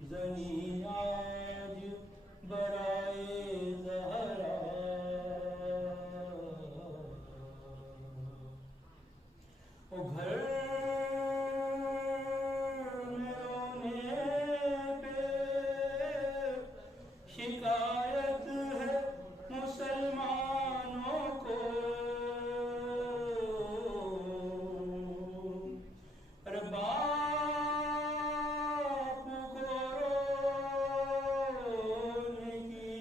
زنی آج برائے زہرا او گھر میں رونے پہ شکایت ہے مسلمانوں کو ارے باپ کو رونے کی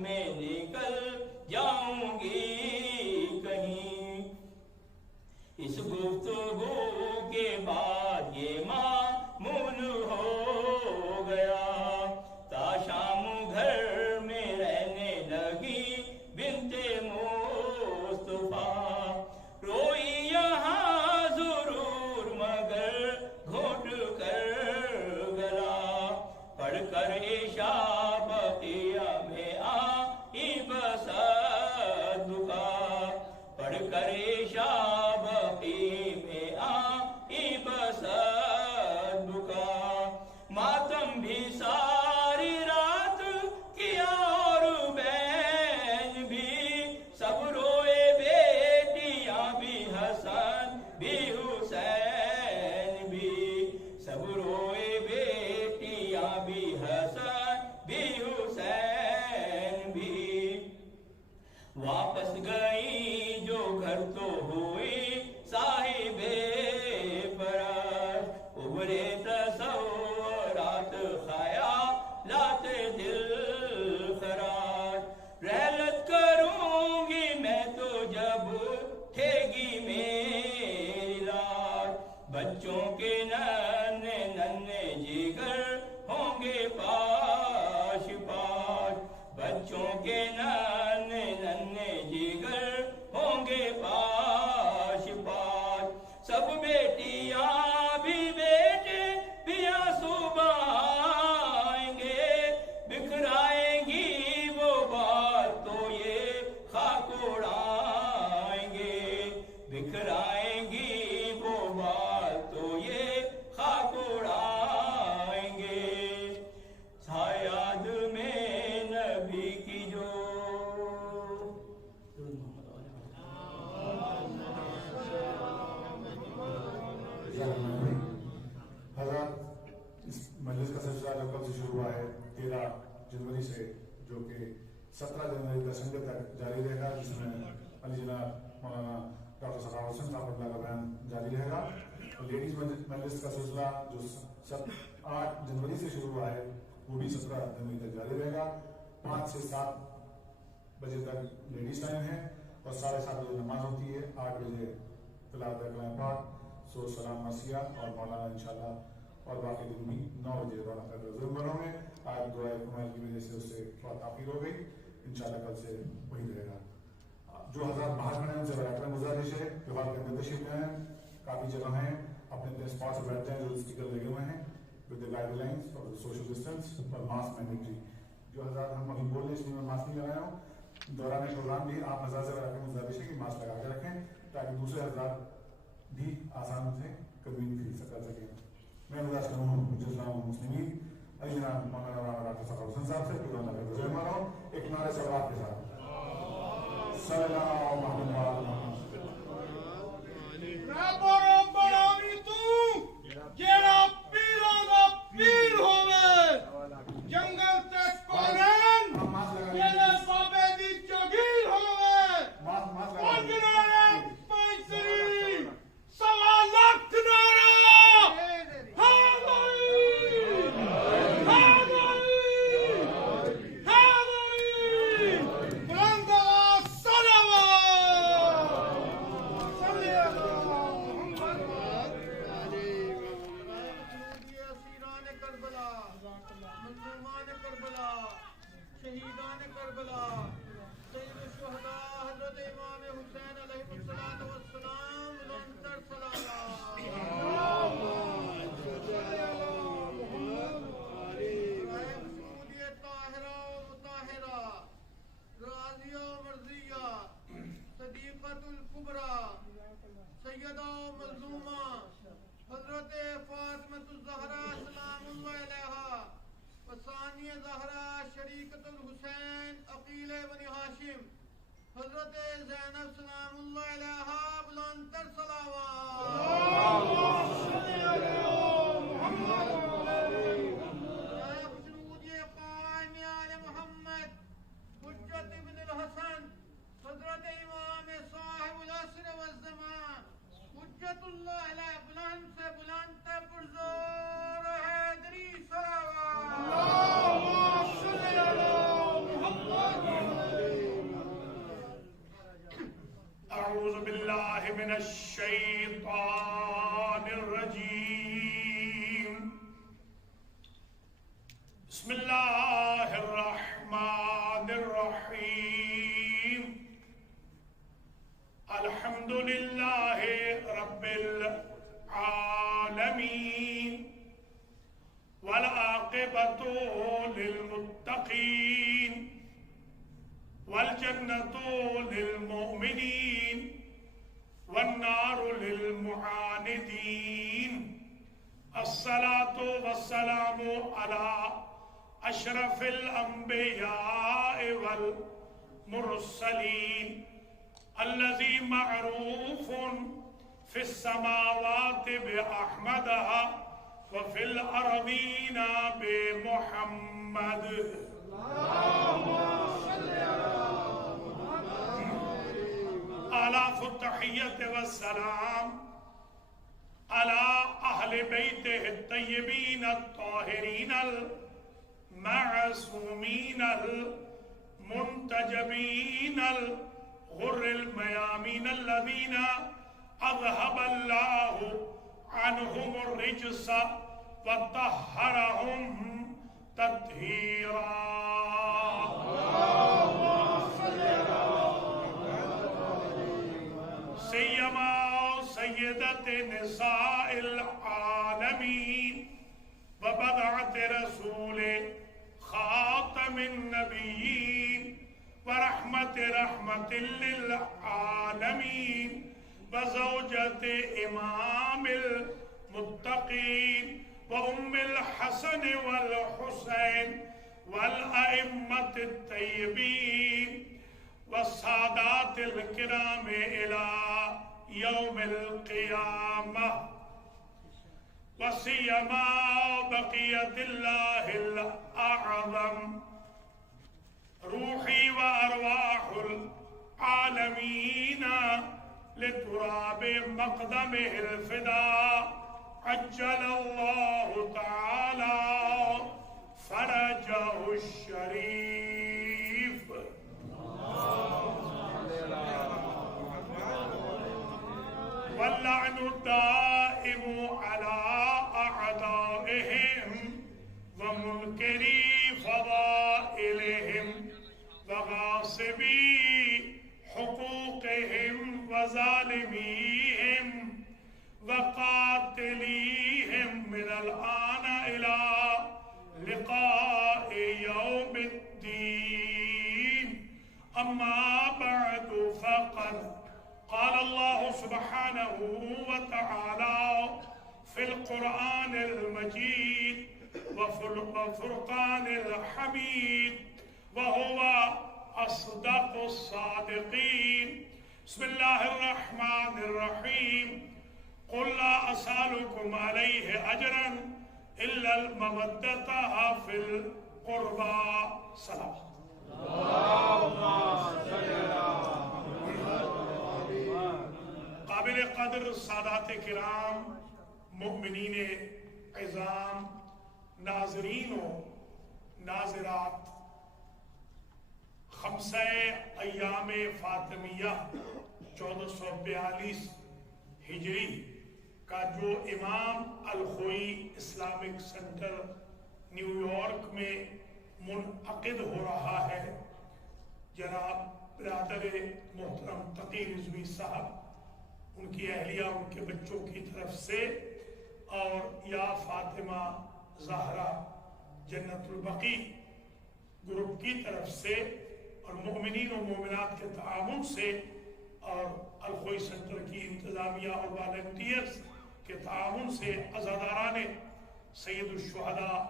میں نکل جاؤں گی کہیں. اس گفتگو کے بعد یہ معمول ہو گیا. تا شام گھر میں رہنے لگی بنت مصطفیٰ. روئی یہاں ضرور مگر گھٹ کر گلا. پڑھ کر عشاء بقیہ میں آئی بس دکا. پڑھ کر عشاء بقیہ میں آئی بس دکا. ماتم بھی ساری رات کیا اور بین بھی سب روئے. بیٹیاں بھی حسن بھی حسین بھی سب روئے. بیٹیاں بھی حسن بھی حسین بھی. واپس گئی جو گھر تو ہوئی صاحب فرش. ابھرے تصورات خیالات دل خراش. رحلت کروں گی میں تو جب اٹھے گی میری لاش. بچوں کے ننھے ننھے جگر ہوں گے پاش پاش. بچوں کے ننھے ننھے جگر ہوں گے پاش پاش. سب بیٹیاں بھی بیٹے بھی آنسو بہائیں گے. بکھرائیں گی وہ بال تو یہ خاک اڑائیں گے. بکھرائیں گی وہ بال تو یہ خاک اڑائیں گے. یاد میں نبی کی جو حضرات اس مجلس کا سلسلہ جو کل سے شروع ہوا ہے 13 جنوری سے جو کہ 17 جنوری کا سنڈے تک جاری رہے گا جس میں علی جناب مولانا ڈاکٹر سخاوت حسین صاحب اللہ کا بیان جاری رہے گا. لیڈیز مجلس کا سلسلہ جو 8 جنوری سے شروع ہوا ہے وہ بھی 17 جنوری تک جاری رہے گا. 5 سے 7 بجے تک لیڈیز ٹائم ہے اور 7:30 بجے نماز ہوتی ہے. 8 بجے تلاوت کلام پاک سو سلام مرثیہ اور مولانا انشاءاللہ اور باقی دن بھی 9 بجے روانہ کر ضرور بنوں گے. آج دعائے کمال کی وجہ سے اسے تھوڑا تاخیر ہو گئی. انشاءاللہ کل سے وہی رہے گا. جو حضرات باہر کھڑے ہیں ان سے براہ گزارش ہے کہ وہاں کے اندر تشریف لائیں. کافی جگہ ہیں اپنے اپنے اسپاٹ سے بیٹھ جائیں. جو اسٹیکر لگے ہوئے ہیں with the guidelines of the social distance اور ماسک مینڈیٹری. جو حضرات ہم ابھی بول رہے ہیں اس لیے میں ماسک نہیں لگایا ہوں. دوران پروگرام بھی آپ نظر سے رکھیں. گزارش ہے کہ ماسک لگا کے رکھیں تاکہ دوسرے حضرات بھی آسان سے کمیونیکیٹ کر سکیں. میں گزارش کروں ہوں مسلمین علی جناب مولانا ڈاکٹر سخاوت حسین صاحب سے پروگرام لگے گزر رہا ہوں ایک نعرے صلوات کے ساتھ. صلی اللہ علیہ وسلم. جیڑا پیروں دا پیر ہووے جنگل تے کونین جیڑے بابے دی جگیر ہووے پنجنارے پینسری 1.25 لاکھ نعرہ شہیدان کربلا سید الشہداء حضرت امام حسین علیہ السلام منتر محمود طاہرہ و مطہرہ راضیہ و مرضیہ صدیقۃ الکبریٰ سیدہ و مظلومہ حضرت فاطمۃ الزہرا سلام اللہ علیہا ثانیہ زہرا شریکۃ الحسین عقیل بنی ہاشم حضرت زینب سلام اللہ علیہا بلندتر صلوات. خوشنودی قائم آل محمد حجت ابن الحسن حضرت امام صاحب العصر والزمان حجت اللہ علیہ بلند سے بلند پرزور حیدری صلوات. من الشيطان الرجيم بسم الله الرحمن الرحيم الحمد لله رب العالمين والعاقبة للمتقين والجنة للمؤمنين والنار للمعاندين الصلاة والسلام على أشرف الأنبياء والمرسلين الذي معروف في السماوات بأحمدها وفي الأرضين بمحمد آلاف التحية والسلام على أهل بيته الطيبين الطاهرين المعصومين المنتجبين الغر الميامين الذين أذهب الله عنهم الرجس وطهرهم تطهيرا سيما سيدة نساء العالمين وبضعة رسول خاتم النبيين ورحمة للعالمين وزوجة إمام المتقين وأم الحسن والحسين والأئمة الطيبين والسادات الكرام إلى يوم القيامة وسيما بقية الله الأعظم روحي وأرواح العالمين لتراب مقدمه الفداء عجل الله تعالى فرجه الشريف واللعن الدائم على أعدائهم ومنكري فضائلهم وغاصبي حقوقهم وظالميهم وقاتليهم من الآن إلى لقاء يوم الدين أما بعد فقد قال الله سبحانه وتعالى في القرآن المجيد وفرقان الحميد وهو أصدق الصادقين بسم الله الرحمن الرحيم قل لا أسألكم عليه أجرا إلا المودة في القربى صلاة قابل قدر سادات کرام مؤمنین عظام ناظرین و ناظرات خمسہ ایام فاطمیہ 1442 ہجری کا جو امام الخوئی اسلامک سینٹر نیو یارک میں منعقد ہو رہا ہے، جناب برادر محترم تقی رضوی صاحب، ان کی اہلیہ ان کے بچوں کی طرف سے اور یا فاطمہ زہرا جنت البقیع گروپ کی طرف سے اور مومنین و مومنات کے تعاون سے اور الخوئی سینٹر کی انتظامیہ اور والنٹیئرز کے تعاون سے عزاداران سید الشہداء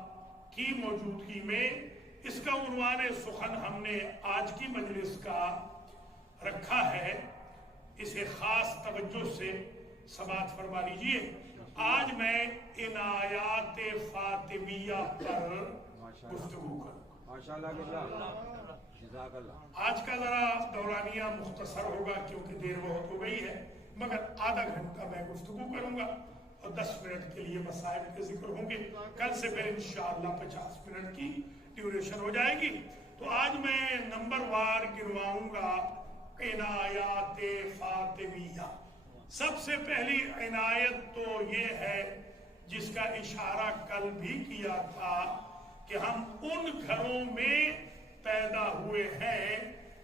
کی موجودگی میں اس کا عنوان سخن ہم نے آج کی مجلس کا رکھا ہے، اسے خاص توجہ سے سماعت فرما لیجئے۔ آج میں عنایات فاطمیہ پر گفتگو کروں۔ آج کا ذرا دورانیہ مختصر ہوگا کیونکہ دیر بہت ہو گئی ہے، مگر آدھا گھنٹہ میں گفتگو کروں گا اور 10 منٹ کے لیے مسائل کے ذکر ہوں گے۔ کل سے پھر انشاءاللہ 50 منٹ کی ڈیوریشن ہو جائے گی۔ تو آج میں نمبر وار گنواؤں گا عنایات فاطمیہ۔ سب سے پہلی عنایت تو یہ ہے جس کا اشارہ کل بھی کیا تھا کہ ہم ان گھروں میں پیدا ہوئے ہیں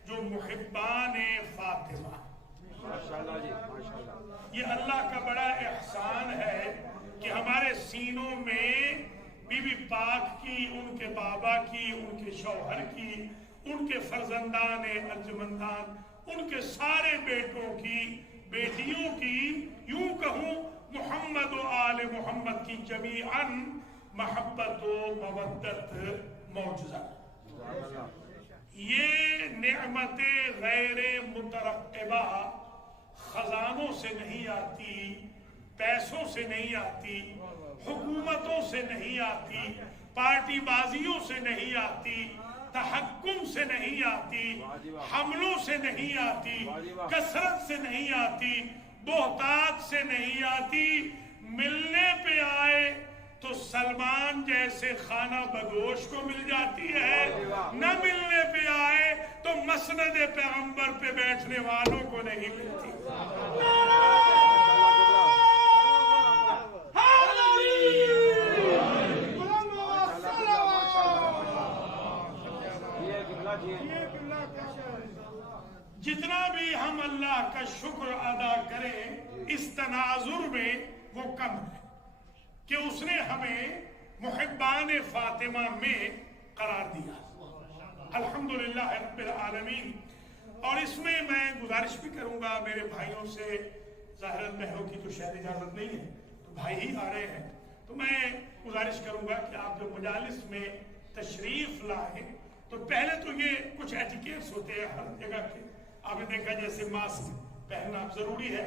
جو محبان فاطمہ. یہ اللہ کا بڑا احسان ہے کہ ہمارے سینوں میں بی بی پاک کی، ان کے بابا کی، ان کے شوہر کی، ان کے فرزندان ارجمندان، ان کے سارے بیٹوں کی، بیٹیوں کی، یوں کہوں محمد و آل محمد کی جمیعاً محبت و مودت موجزہ. یہ نعمت غیر مترقبہ خزانوں سے نہیں آتی، پیسوں سے نہیں آتی، حکومتوں سے نہیں آتی، پارٹی بازیوں سے نہیں آتی، تحکم سے نہیں آتی، حملوں سے نہیں آتی، کثرت سے نہیں آتی، بہتات سے نہیں آتی. ملنے پہ آئے تو سلمان جیسے خانہ بدوش کو مل جاتی ہے، نہ ملنے پہ آئے تو مسند پیغمبر پہ بیٹھنے والوں کو نہیں ملتی. جتنا بھی ہم اللہ کا شکر ادا کریں اس تناظر میں وہ کم ہے کہ اس نے ہمیں محبان فاطمہ میں قرار دیا. الحمدللہ رب العالمین. اور اس میں گزارش بھی کروں گا میرے بھائیوں سے، ظاہراً بہنوں کی تو شاید اجازت نہیں ہے، تو بھائی ہی آ رہے ہیں، تو میں گزارش کروں گا کہ آپ جب مجالس میں تشریف لائیں تو پہلے تو یہ کچھ ایٹیکیٹس ہوتے ہیں ہر جگہ کے. آپ نے دیکھا جیسے ماسک پہننا ضروری ہے،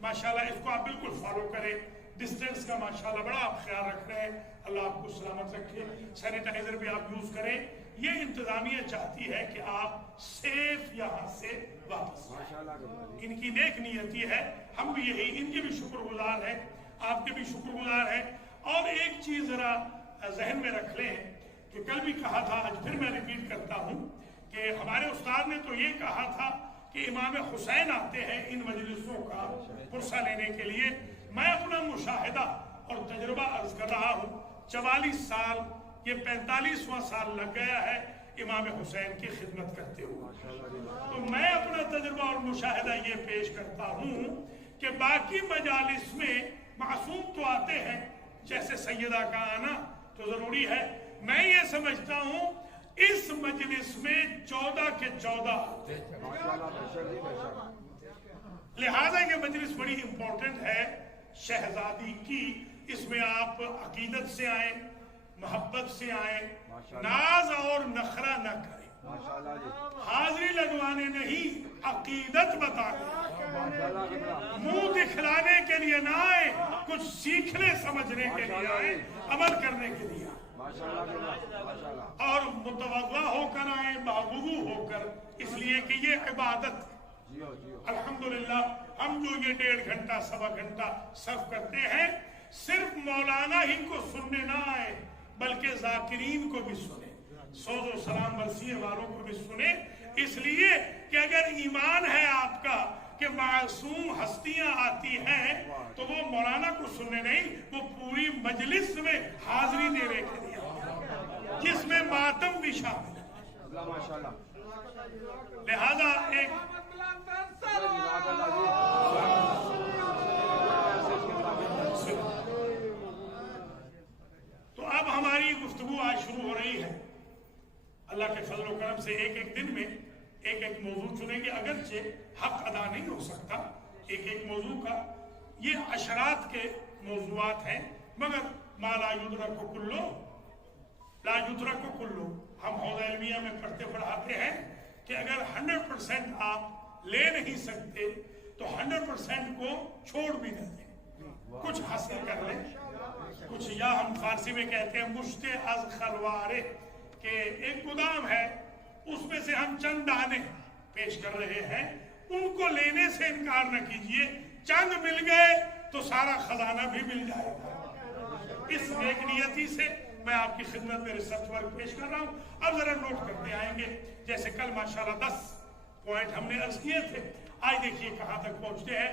ماشاءاللہ اس کو آپ بالکل فالو کریں. ڈسٹینس کا ماشاءاللہ بڑا آپ خیال رکھ رہے ہیں، اللہ آپ کو سلامت رکھے. سینیٹائزر بھی آپ یوز کریں. یہ انتظامیہ چاہتی ہے کہ آپ سیف یہاں سے واپس آئیں. ان کی نیک نیتی ہے، ہم بھی یہی ان کے بھی شکر گزار ہیں، آپ کے بھی شکر گزار ہیں. اور ایک چیز ذرا ذہن میں رکھ لیں کہ کل بھی کہا تھا، آج پھر میں ریپیٹ کرتا ہوں کہ ہمارے استاد نے تو یہ کہا تھا کہ امام حسین آتے ہیں ان مجلسوں کا پرسہ لینے کے لیے. میں اپنا مشاہدہ اور تجربہ عرض کر رہا ہوں. 44 سال، یہ 45واں سال لگ گیا ہے امام حسین کی خدمت کرتے ہوئے. تو میں اپنا تجربہ اور مشاہدہ یہ پیش کرتا ہوں کہ باقی مجالس میں معصوم تو آتے ہیں، جیسے سیدہ کا آنا تو ضروری ہے. میں یہ سمجھتا ہوں اس مجلس میں 14 کے 14 آتے ہیں. لہٰذا یہ مجلس بڑی امپورٹنٹ ہے شہزادی کی. اس میں آپ عقیدت سے آئیں، محبت سے آئیں، ناز اور نخرہ نہ کریں. حاضری لگوانے نہیں، عقیدت بتانے، منہ دکھلانے کے لیے نہ آئیں، کچھ سیکھنے سمجھنے کے لیے آئیں، عمل کرنے کے لیے آئیں. اور متوضع ہو کر آئیں، باوضو ہو کر، اس لیے کہ یہ عبادت. الحمدللہ ہم جو یہ 1.5 گھنٹہ 1.25 گھنٹہ صرف کرتے ہیں، صرف مولانا ہی کو سننے نہ آئے بلکہ ذاکرین کو بھی سنیں، سوز و سلام برسیے والوں کو بھی سنیں. اس لیے کہ اگر ایمان ہے آپ کا کہ معصوم ہستیاں آتی ہیں تو وہ مولانا کو سننے نہیں، وہ پوری مجلس میں حاضری دینے کے لیے جس میں ماتم بھی شامل ہے. لہذا ایک تو اب ہماری گفتگو آج شروع ہو رہی ہے. اللہ کے فضل و کرم سے ایک دن میں ایک موضوع چنیں گے، اگرچہ حق ادا نہیں ہو سکتا ایک موضوع کا. یہ عشرات کے موضوعات ہیں، مگر ما لا یدرک کلو لا یدرک کلو. ہم حوضہ علمیہ میں پڑھتے پڑھاتے ہیں کہ اگر 100% آپ لے نہیں سکتے تو 100% کو چھوڑ بھی نہ دیں، کچھ حاصل کر لیں. کچھ یا ہم فارسی میں کہتے ہیں مشتے از خلوارے، کہ ایک گودام ہے اس میں سے ہم چند دانے پیش کر رہے ہیں، ان کو لینے سے انکار نہ کیجئے. چند مل گئے تو سارا خزانہ بھی مل جائے گا. اس نیک نیتی سے میں آپ کی خدمت میں ریسرچ ورک پیش کر رہا ہوں. اب ذرا نوٹ کرتے آئیں گے. جیسے کل ماشاءاللہ 10 پوائنٹ ہم نے عرض کیے تھے، آج دیکھیے کہاں تک پہنچتے ہیں.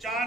4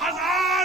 1000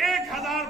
1000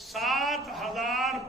7000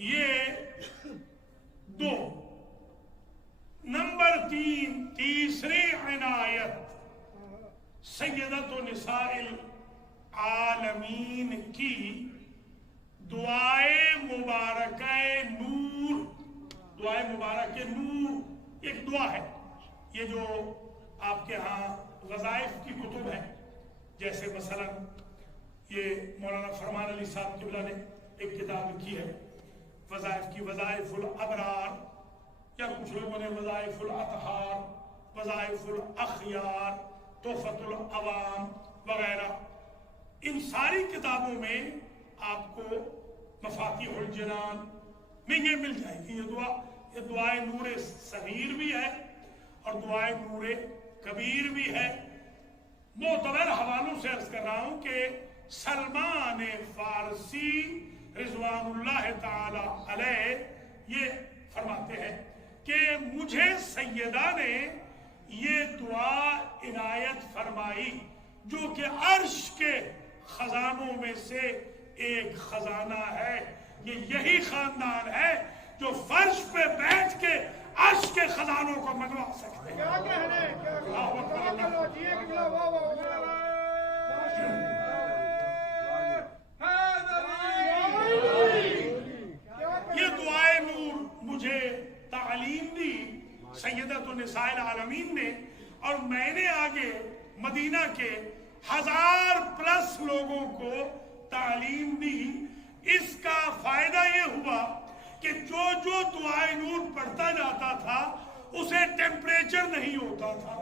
یہ دو. نمبر 3 تیسری عنایت سیدۃ نساء العالمین کی دعائے مبارکہ نور. دعائے مبارکہ نور ایک دعا ہے. یہ جو آپ کے ہاں وظائف کی کتب ہیں، جیسے مثلا یہ مولانا فرمان علی صاحب قبلہ نے ایک کتاب لکھی ہے وظائف کی، وظائف الابرار، یا کچھ لوگوں نے وظائف الاطہار، وظائف الاخیار، تحفۃ العوام وغیرہ. ان ساری کتابوں میں آپ کو مفاتیح الجنان میں یہ مل جائے گی یہ دعا. یہ دعائے نور صغیر بھی ہے اور دعائے نور کبیر بھی ہے. معتبر حوالوں سے عرض کر رہا ہوں کہ سلمان فارسی رضوان اللہ تعالی علیہ یہ فرماتے ہیں کہ مجھے سیدہ نے یہ دعا عنایت فرمائی جو کہ عرش کے خزانوں میں سے ایک خزانہ ہے. یہی خاندان ہے جو فرش پہ بیٹھ کے عرش کے خزانوں کو منوا سکتے ہیں. یہ دعائے نور مجھے تعلیم دی سیدۃ النساء العالمین نے، اور میں نے آگے مدینہ کے 1000+ لوگوں کو تعلیم دی. اس کا فائدہ یہ ہوا کہ جو دعائے نور پڑھتا جاتا تھا اسے ٹیمپریچر نہیں ہوتا تھا.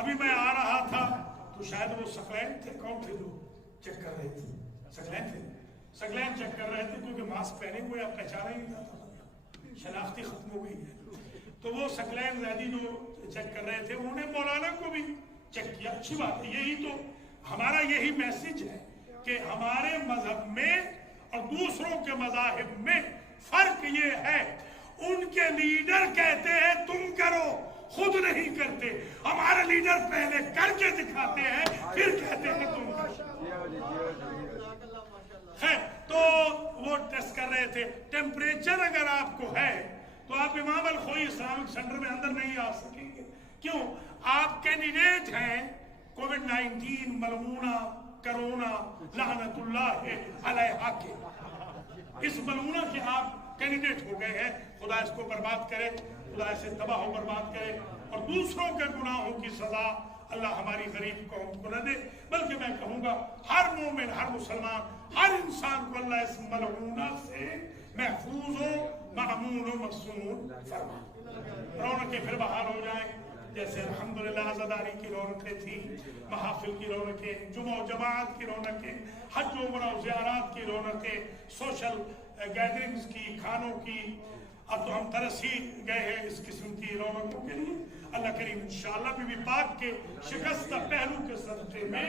ابھی میں آ رہا تھا تو شاید وہ سکلین تھے، کون تھے جو چیک کر رہے تھے؟ سکلین تھے. سکلین چیک کر رہے تھے کیونکہ ماسک پہنے ہوئے آپ پہچانا ہی نہیں جاتا، شناختی ختم ہو گئی ہے. تو وہ سکلین زیدی جو چیک کر رہے تھے انہوں نے مولانا کو بھی چیک کیا. اچھی بات ہے. یہی تو ہمارا یہی میسج ہے کہ ہمارے مذہب میں اور دوسروں کے مذاہب میں فرق یہ ہے، ان کے لیڈر کہتے ہیں تم کرو، خود نہیں کرتے. ہمارے لیڈر پہلے کر کے دکھاتے ہیں پھر کہتے ہیں تم کرو. تو وہ ٹیسٹ کر رہے تھے. ٹیمپریچر اگر آپ کو ہے تو آپ امام الخوئی اسلامک سینٹر میں اندر نہیں آ سکیں گے. کیوں؟ آپ کینڈیڈیٹ ہیں کووڈ-19 ملعونہ کرونا لعنت اللہ علیہ کے. اس ملعونہ کے آپ کینڈیڈیٹ ہو گئے ہیں. خدا اس کو برباد کرے، خدا اسے تباہ و برباد کرے، اور دوسروں کے گناہوں کی سزا اللہ ہماری غریب قوم کو نہ دے. بلکہ میں کہوں گا ہر مومن، ہر مسلمان، ہر انسان کو اللہ اس ملعونہ سے محفوظ و معمون و مصون فرمائے. رونقیں پھر بحال ہو جائیں، جیسے الحمدللہ عزاداری کی رونقیں تھیں، محافل کی رونقیں، جمعہ و جماعت کی رونقیں، حج و عمرہ و زیارات کی رونقیں، سوشل گیدرنگز کی، کھانوں کی. اب تو ہم ترس ہی گئے ہیں اس قسم کی رونقوں کے لیے. اللہ کریم انشاءاللہ بی بی پاک کے شکستہ پہلو کے صدقے میں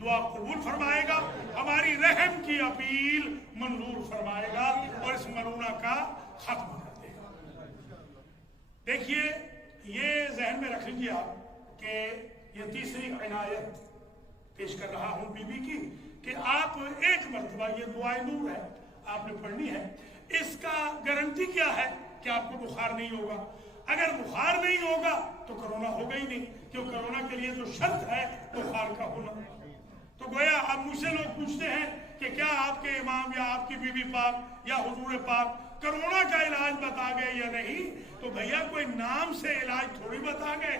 دعا قبول فرمائے گا، ہماری رحم کی اپیل منظور فرمائے گا اور اس ملعونہ کا خاتمہ کر دے گا. دیکھیے یہ ذہن میں رکھ لیجیے آپ کہ یہ تیسری عنایت پیش کر رہا ہوں بی بی کی کہ آپ ایک مرتبہ یہ دعائے نور ہے آپ نے پڑھنی ہے. اس کا گارنٹی کیا ہے کہ آپ کو بخار نہیں ہوگا؟ اگر بخار نہیں ہوگا تو کرونا ہوگا ہی نہیں، کیوں کرونا کے لیے تو شرط ہے بخار کا ہونا. تو گویا اب مجھ سے لوگ پوچھتے ہیں کہ کیا آپ کے امام یا آپ کی بی بی پاک یا حضور پاک کرونا کا علاج بتا گئے یا نہیں؟ تو بھیا کوئی نام سے علاج تھوڑی بتا گئے.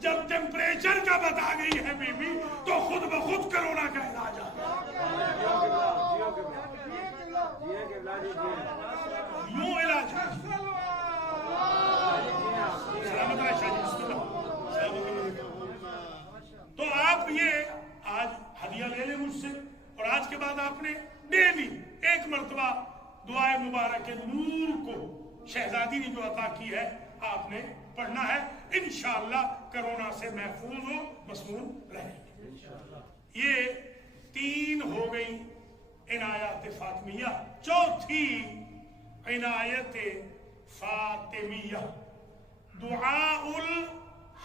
جب ٹیمپریچر کا بتا گئی ہے بی بی تو خود بخود کرونا کا علاج آ گیا. یوں علاج ہے. تو آپ یہ آج ہدیہ لے لیں مجھ سے، اور آج کے بعد آپ نے ڈیلی ایک مرتبہ دعائے مبارک نور کو شہزادی نے جو عطا کی ہے آپ نے پڑھنا ہے. انشاءاللہ کرونا سے محفوظ و مسموم رہیں گے. یہ 3 ہو گئی عنایات فاطمیہ. چوتھی عنایت فاطمیہ دعاء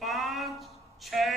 5, 6,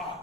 8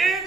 1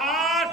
8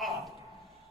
8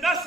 10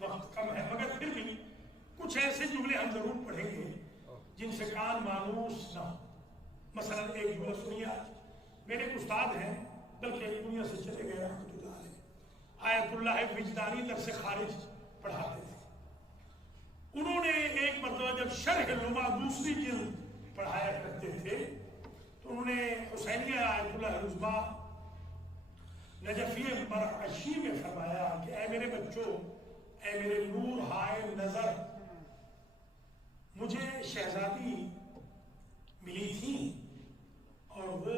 وقت کم ہے، مگر پھر بھی کچھ ایسے جملے ہم ضرور پڑھیں گے جن سے کان مانوس نہ ہو۔ مثلا ایک جملہ سنیے، میرے ایک استاد ہیں، بلکہ ایک دنیا سے چلے گئے رحمۃ اللہ علیہ، آیت اللہ وجدانی درس خارج پڑھاتے تھے۔ انہوں نے ایک مرتبہ جب شرح نما دوسری جلد پڑھایا کرتے تھے تو انہوں نے حسینیہ آیت اللہ رضبہ نجفی مرعشی میں فرمایا کہ اے میرے بچوں، اے میرے نور ہائے نظر، مجھے شہزادی ملی تھی اور وہ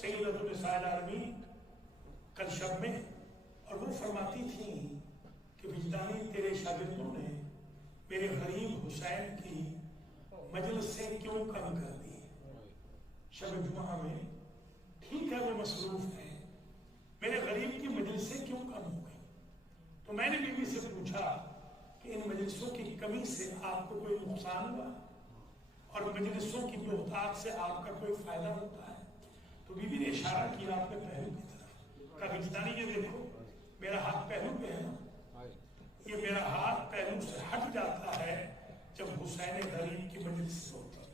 سیدۃ النساء العالمین کل شب میں، اور وہ فرماتی تھی کہ وجدانی تیرے شاگردوں نے میرے غریب حسین کی مجلس سے کیوں کم کر دی؟ شب جمعہ میں ٹھیک ہے وہ مصروف ہے، میرے غریب کی مجلس سے کیوں کم ہو گئی؟ تو میں نے بیوی سے پوچھا کہ ان مجلسوں کی کمی سے آپ کو کوئی نقصان ہوا اور مجلسوں کی بہتات سے آپ کا کوئی فائدہ ہوتا ہے؟ تو بیوی نے اشارہ کیا آپ کے پہلو کی طرف، کہا وجدانی یہ دیکھو میرا ہاتھ پہلو پہ ہے نا، یہ میرا ہاتھ پہلو سے ہٹ جاتا ہے جب حسین غریب کی مجلس سے ہوتا ہے،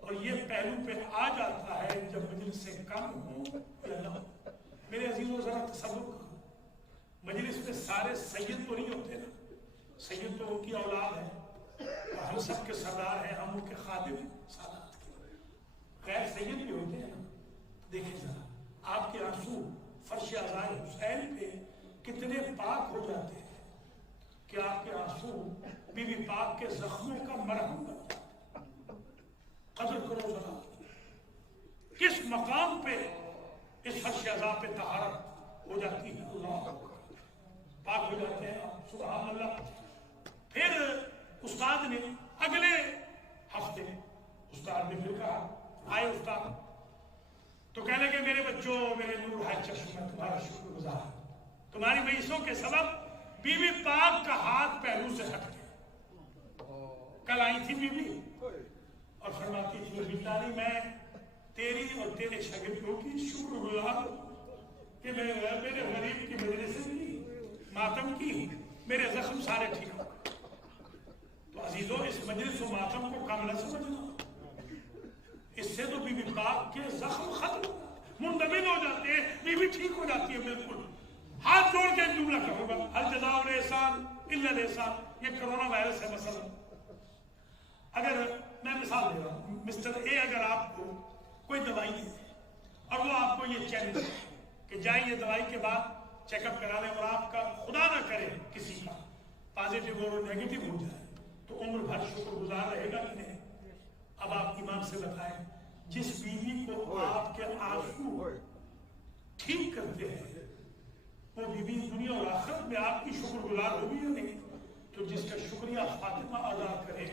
اور یہ پہلو پہ آ جاتا ہے جب مجلس سے کم ہو یا نہ ہو۔ میرے عزیزوں ذرا تصور کرو، مجلس میں سارے سید تو نہیں ہوتے نا، سید تو ان کی اولاد ہے اور ہم سب کے سردار ہیں، ہم ان کے خادم سادات کے، غیر سید بھی ہوتے ہیں نا۔ دیکھیں ذرا آپ کے آنسو فرش عزائے حسین پہ کتنے پاک ہو جاتے ہیں کہ آپ کے آنسو بی بی پاک کے زخموں کا مرہم بن جاتا ہے۔ قدر کرو ذرا کس مقام پہ اس فرش عزا پہ طہارت ہو جاتی ہے، اللہ پاک ہو جاتے ہیں، سبحان اللہ۔ پھر استاد نے اگلے ہفتے استاد نے پھر کہا، آئے استاد تو کہنے لگے میرے بچوں، میرے نور ہے چشم، میں تمہارا شکر گزار ہوں، تمہاری مجلسوں کے سبب بی بی پاک کا ہاتھ پہلو سے ہٹ گیا۔ کل آئی تھی بی بی اور فرماتی تھی وجدانی میں تیری اور تیرے شاگردوں کی شکر گزار ہوں کہ میں میرے غریب کی مجلس کی ماتم کی، میرے زخم سارے ٹھیک ہو گئے۔ تو عزیزوں اس مجلس و ماتم کو کم نہ سمجھنا، اس سے تو بی بی پاک کے زخم ختم منتقل ہو جاتے ہیں، بی بی ٹھیک ہو جاتی ہے بالکل۔ ہاتھ جوڑ کے جملہ کہوں گا، ہل جزاء الاحسان الا الاحسان۔ یہ کرونا وائرس ہے مثلا، اگر میں مثال دے رہا ہوں، مسٹر اے اگر آپ کو کوئی دوائی دے اور وہ آپ کو یہ چیلنج کہ جائیں یہ دوائی کے بعد چیک اپ کرا لیں اور آپ کا خدا نہ کرے کسی کا پازیٹیو اور نیگیٹو ہو جائے تو عمر بھر شکر گزار رہے گا کہ نہیں؟ اب آپ ایمان سے بتائیں، جس بیوی کو آپ کے آنسو ٹھیک کرتے ہیں وہ بیوی دنیا اور آخرت میں آپ کی شکر گزار ہوگی یا نہیں؟ تو جس کا شکریہ فاطمہ ادا کرے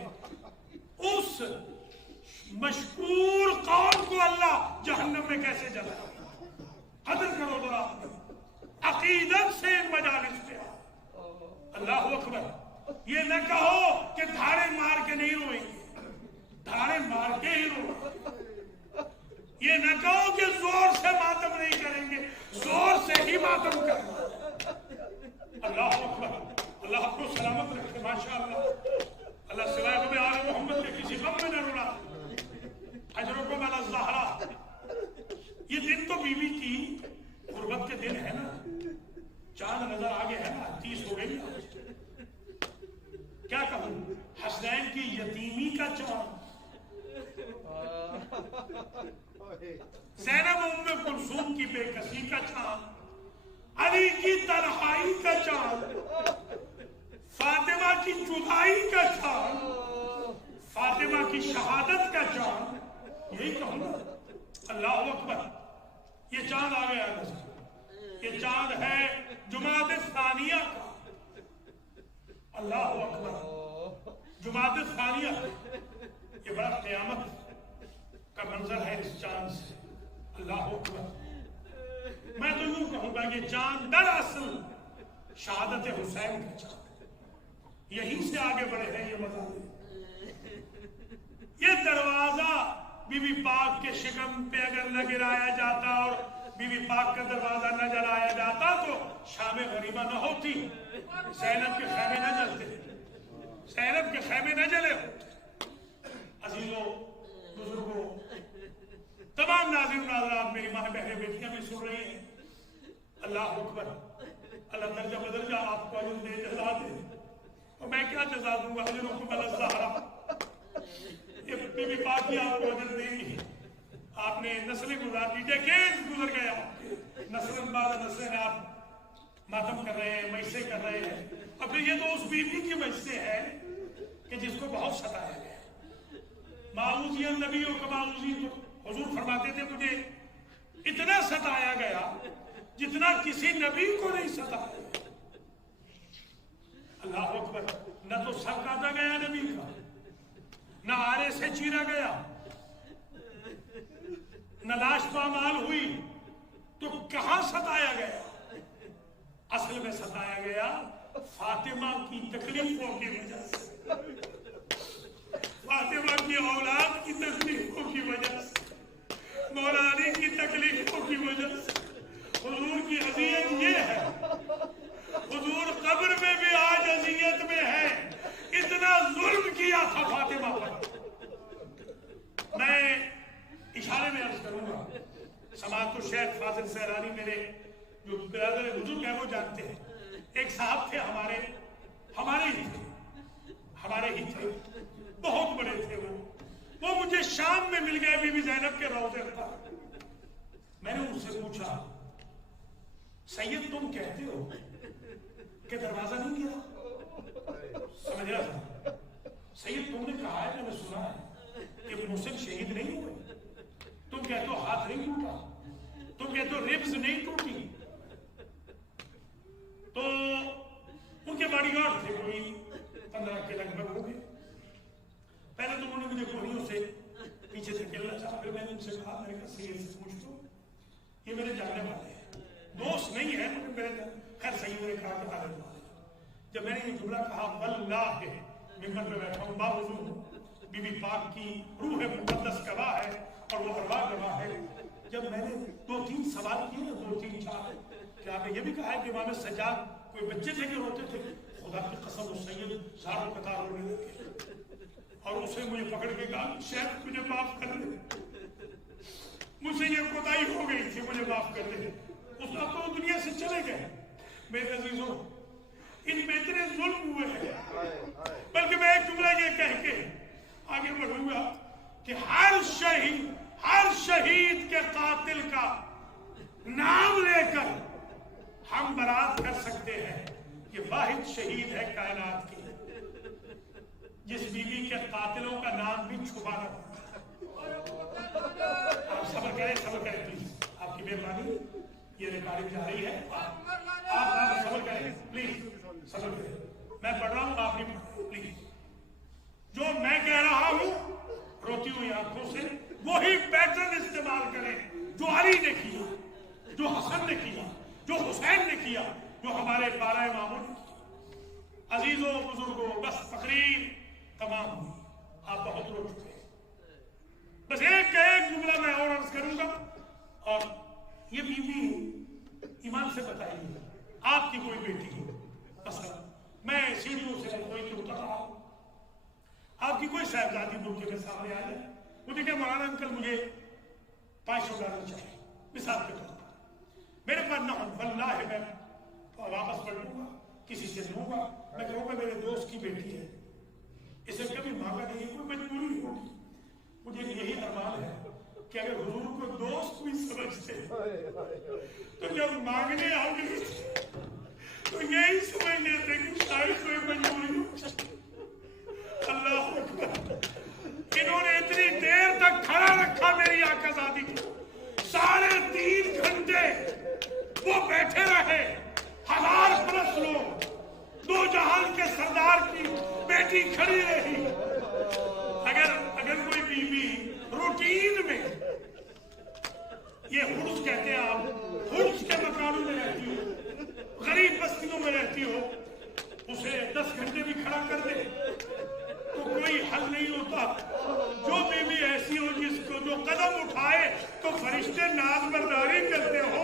اس مشکور قوم کو اللہ جہنم میں کیسے جلائے؟ قدر کرو ذرا عقیدت سے مجالس پہ اللہ اکبر۔ یہ نہ کہو کہ دھاڑے مار کے نہیں روئیں گے، دھاڑے مار کے ہی رو۔ یہ نہ کہو کہ زور سے ماتم نہیں کریں گے، زور سے ہی ماتم کرنا۔ اللہ اکبر، اللہ آپ کو سلامت رکھے، ماشاءاللہ۔ اللہ سوائے ہمیں آل محمد کے کسی غم میں نہ رونا۔ اجرکم علی الزہرا۔ یہ دن تو بیوی کی قربت کے دن ہے نا، چاند نظر آگے ہے نا، 30 ہو گئی نا۔ کیا کہوں، حسنین کی یتیمی کا چاند، زینب ام کلثوم کی بے کسی کا چاند، علی کی تنہائی کا چاند، فاطمہ کی جدائی کا چاند، فاطمہ کی شہادت کا چاند، یہی کہوں گا۔ اللہ اکبر، یہ چاند آ گیا نظر، یہ چاند ہے جمادی الثانیہ کا۔ اللہ اکبر، جمادی الثانیہ، یہ بڑا قیامت کا منظر ہے اس چاند سے۔ اللہ اکبر، میں تو یوں کہوں گا یہ چاند دراصل شہادت حسین کا چاند، یہیں سے آگے بڑھے ہیں یہ مزاج۔ یہ دروازہ بی بی پاک کے شکم پہ اگر نہ گرایا جاتا اور بی بی پاک کا دروازہ نہ جلایا جاتا جاتا تو شام غریبہ نہ ہوتی، زینب کے خیمے نہ جلتے، زینب کے خیمے نہ جلے۔ عزیزوں، بزرگوں، تمام ناظرین ناظرات، میری ماں بہنیں بیٹیاں بھی سن رہی ہیں، اللہ اکبر، اللہ درجہ بدرجہ آپ کو اجر دے، جزا دے۔ اور میں کیا جزا دوں گا؟ اجرکم علی الزہرا، یہ بی بی پاک کی آپ کو اجر دے گی۔ آپ نے نسلیں گزار دی، ڈیکیڈز گزر گئے، آپ نسل بعد نسلیں آپ ماتم کر رہے ہیں، مجسے کر رہے ہیں۔ اور پھر یہ تو اس بیوی کی وجہ ہے کہ جس کو بہت ستایا گیا۔ معوذی النبی و کماوذی، تو حضور فرماتے تھے مجھے اتنا ستایا گیا جتنا کسی نبی کو نہیں ستایا۔ اللہ اکبر، نہ تو سر کاٹا گیا نبی کا، نہ آرے سے چیرا گیا، نہ لاش پامال ہوئی، تو کہاں ستایا گیا؟ اصل میں ستایا گیا فاطمہ کی تکلیفوں کی وجہ سے، فاطمہ کی اولاد کی تکلیفوں کی وجہ سے، مولا علی کی تکلیفوں کی وجہ سے۔ حضور کی اذیت یہ ہے، حضور قبر میں بھی آج اذیت میں ہے، اتنا ظلم کیا تھا فاطمہ پر۔ میں اشارے میں عرض کروں گا، سماعت الشیخ فاضل سہرانی میرے جو برادر بزرگ ہیں وہ جانتے ہیں، ایک صاحب تھے ہمارے ہی تھے، بہت بڑے تھے وہ مجھے شام میں مل گئے بی بی زینب کے روضے پر۔ میں نے ان سے پوچھا، سید تم کہتے ہو کہ دروازہ نہیں گرا؟ سمجھ رہا تھا، سید تم نے کہا ہے، میں نے سنا ہے کہ محسن شہید نہیں ہوئے، تم کہتے ہو ہاتھ نہیں ٹوٹا، تم کہتے ہو ربز نہیں ٹوٹی۔ تو ان کے باڈی گارڈ تھے، کوئی 15 کے لگ بھگ ہو گئے۔ پہلے تو انہوں نے مجھے گولیوں سے پیچھے سے کھیلنا چاہا، پھر میں نے ان سے کہا، میں نے کہا سید سے پوچھ لو، یہ میرے جاننے والے ہیں، دوست نہیں ہے لیکن میرے خیر سید نے کہا کہ جاننے والے۔ جب میں نے یہ جملہ کہا، واللہ، ممبر پہ بیٹھا ہوں، باوضو ہوں، بی بی پاک کی روح مقدس گواہ ہے اور وہ ارواح گواہ ہے۔ جب میں نے 2-3 سوال کیے نا، 2-3-4، کہ آپ نے یہ بھی کہا ہے کہ امام سجاد کوئی بچے تھے کہ روتے تھے؟ خدا کی قسم، وہ سید زاروں قطار رونے لگے اور اس نے مجھے پکڑ کے کہا، شیخ مجھے معاف کر دے، مجھ سے یہ کوتاہی ہو گئی تھی، مجھے معاف کر دے۔ اس وقت تو دنیا سے چلے گئے۔ میرے عزیزوں، ان پہ اتنے ظلم ہوئے ہیں، بلکہ میں ایک جملہ یہ کہہ کے آگے بڑھوں گا کہ ہر شہید کے قاتل کا نام لے کر ہم برات کر سکتے ہیں، یہ واحد شہید ہے کائنات کی جس بیوی کے قاتلوں کا نام بھی چھپا نہ ہو۔ آپ صبر کریں پلیز، آپ کی مہربانی، یہ ریکارڈنگ جا رہی ہے، آپ صبر کریں پلیز، صبر کریں، میں پڑھ رہا ہوں، آپ نہیں پڑھ رہے پلیز۔ جو میں کہہ رہا ہوں روتی ہوئی آنکھوں سے وہی پیٹرن استعمال کریں جو علی نے کیا، جو حسن نے کیا، جو حسین نے کیا، جو ہمارے 12 اماموں نے کیا۔ عزیزوں، بزرگوں، بس تقریر تمام ہوئی، آپ بہت رو چکے ہیں، بس ایک جملہ میں اور عرض کروں گا، اور یہ بیوی ایمان سے بتائیے، آپ کی کوئی بیٹی ہو، مثلا میں سیڑھیوں سے کوئی کے اتر رہا ہوں، آپ کی کوئی صاحبزادی ملک کے سامنے آ جائے، مجھے کہ مولانا انکل مجھے $500 چاہیے، مثال کے طور پر، میرے پاس نہ ہو، واللہ میں واپس پڑھ لوں گا، کسی سے لوں گا، میں کہوں گا میرے دوست کی بیٹی ہے، اسے کبھی مانگا نہیں، کوئی مجبوری ہوگی۔ مجھے یہی ارمان ہے کہ اگر حضور کو دوست بھی سمجھتے تو جب مانگنے آگے تو یہی سمجھ لیتے کہ شاید کوئی مجبوری ہو۔ اللہ اکبر، انہوں نے اتنی دیر تک کھڑا رکھا میری آقازادی کو، 3.5 گھنٹے وہ بیٹھے رہے، 1000+ لوگ، 2 جہان کے سردار کی بیٹی کھڑی رہی۔ اگر کوئی بیوی روٹین میں، یہ ہرس کہتے ہیں آپ، ہرس کے مکانوں میں رہتی ہو، غریب بستیوں میں رہتی ہو، اسے 10 گھنٹے بھی کھڑا کر دے تو کوئی حل نہیں ہوتا۔ جو بیوی ایسی ہو جس کو جو قدم اٹھائے تو فرشتے ناز برداری کرتے ہو،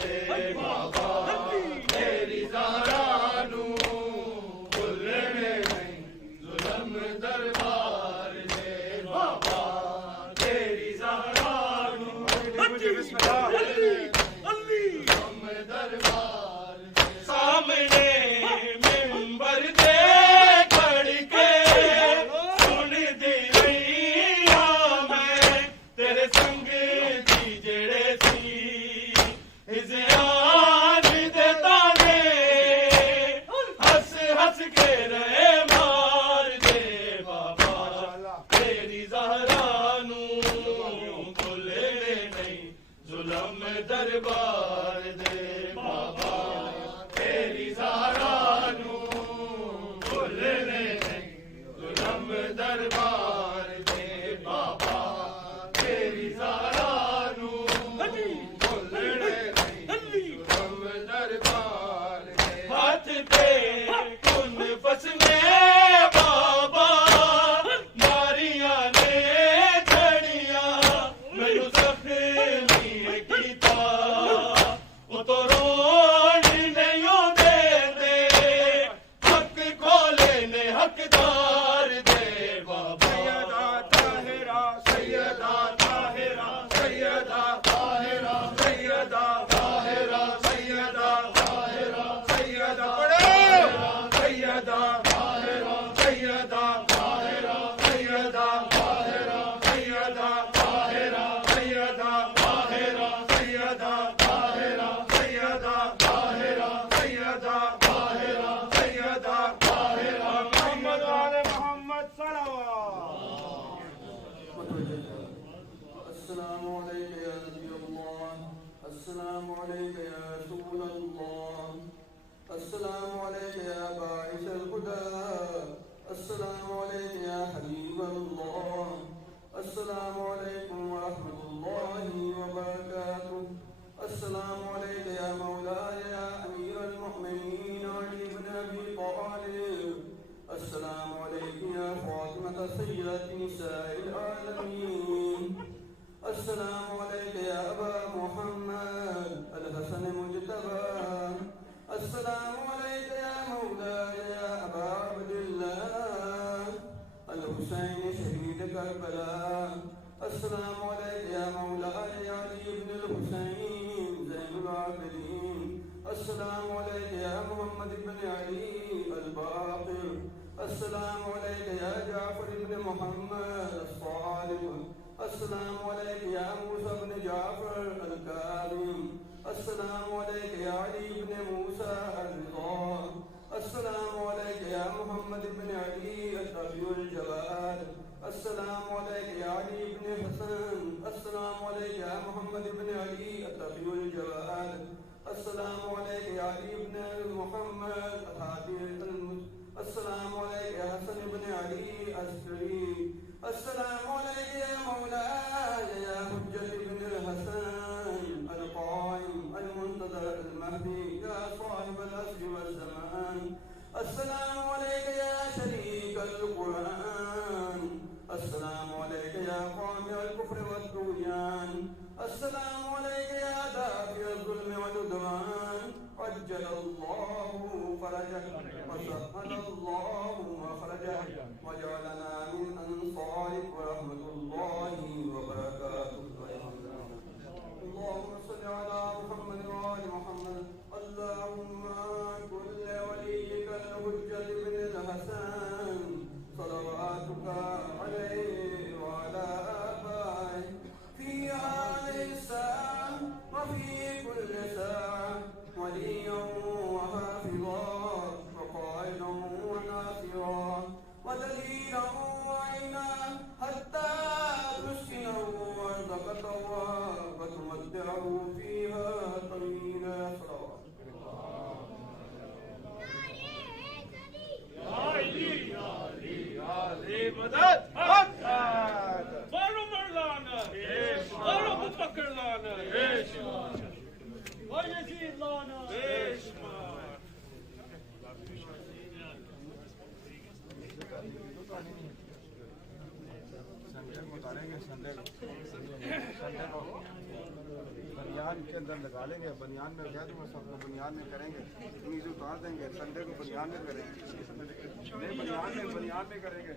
دے بابا تیری زہرا نو بھولنے نہیں ظلم دربار دے بابا تیری زہرا نو ظلم دربار دے سامنے منبر دے کھڑ کے سن دی رہی ہاں میں تیرے سنگ دی جڑے سی ہزیان دے تانے ہس ہس کے رہے مار دے بابا تیری زہرا نو بھولنے نہیں ظلم دربار دے بابا تیری زہرا نو بھولنے نہیں ظلم دربار دے بابا تیری زہرا نو بھولنے نہیں ظلم دربار دے ہاتھ پہ کن فسنے بابا ماریاں نے چھڑیاں مینوں زخمی کیتا وہ تو روڑ نہیں دے دے حق کھولے نے حقدار دے بابا سیدہ طاہرہ سیدہ طاہرہ سیدہ طاہرہ سیدہ طاہرہ سیدہ طاہرہ سیدہ طاہرہ سیدہ طاہرہ سیدہ طاہرہ سیدہ طاہرہ سیدہ طاہرہ سیدہ طاہرہ سیدہ طاہرہ سیدہ طاہرہ محمد آل محمد السلام عليك يا نبي الله السلام عليك يا رسول الله السلام عليك يا باعث الهدى السلام عليك يا حبيب الله السلام عليكم ورحمة الله وبركاته السلام عليك يا مولاي يا أمير المؤمنين علي بن أبي طالب السلام عليك يا فاطمة سيدة نساء العالمين السلام عليك يا أبا محمد الحسن مجتبى السلام عليك يا مولاي يا أبا عبد الله الحسين شهيد كربلاء السلام عليك يا مولاي يا علي بن الحسين زين العابدين السلام عليك يا محمد بن علي الباقر السلام عليك يا جعفر بن محمد الصالح السلام عليك يا موسى بن جعفر الكاظم السلام عليك يا علي بن موسى الرضا السلام عليك يا محمد بن علي التقي الجواد السلام عليك يا علي بن حسن السلام عليك يا محمد بن علي التقي الجواد السلام عليك يا علي بن محمد الهادي السلام عليك يا حسن بن علي العسكري السلام عليك يا مولاي يا حجة بن الحسن القائم المنتظر المهدي يا صاحب العصر والزمان السلام عليك يا شريك القرآن السلام عليك يا قامع الكفر والطغيان السلام عليك يا دافع الظلم والعدوان عجل الله فرجك وسهل الله مخرجك وجعلنا من أنصارك ورحمة الله وبركاته اللهم صل على محمد وآل محمد اللهم كل وليك الحجة بن الحسن صلواتك عليه وعلى آبائه في هذه الساعة وفي كل ساعة وليا وحافظا وقائدا وناصرا ودليلا وعينا حتى تسكنه أرضك طوعا وتمتعه فيها طويلا صلوات مدد بارو مرلانا بارو بکر لانا ويزيد لانا سنڈے کو اتاریں گے سنڈے کو فریاد کے اندر لگا لیں گے. بنیان میں کہہ دوں گا سب کو بنیان میں کریں گے, قمیض اتار دیں گے, سنڈے کو بنیان میں کریں گے. نہیں بنیان میں کریں گے.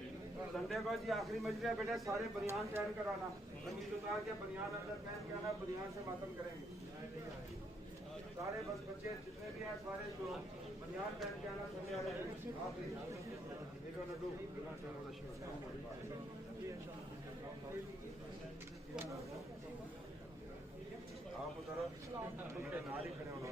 سنڈے کو جی آخری مجلس ہے بیٹے, سارے بنیان پہن کر آنا, قمیض اتار کے بنیان اندر پہن کے آنا, بنیان سے ماتم کریں گے. سارے بس بچے جتنے بھی ہیں سارے جو بنیان پہن کے آنا سنڈے والے آخری. آپ ادھر ان کے ناری کھڑے ہونا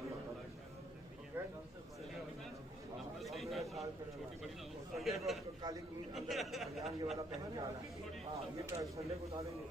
کالی قمیض اندر بنیان یہ والا پہن کے آنا. ہاں یہ سنڈے کو اتاریں گے.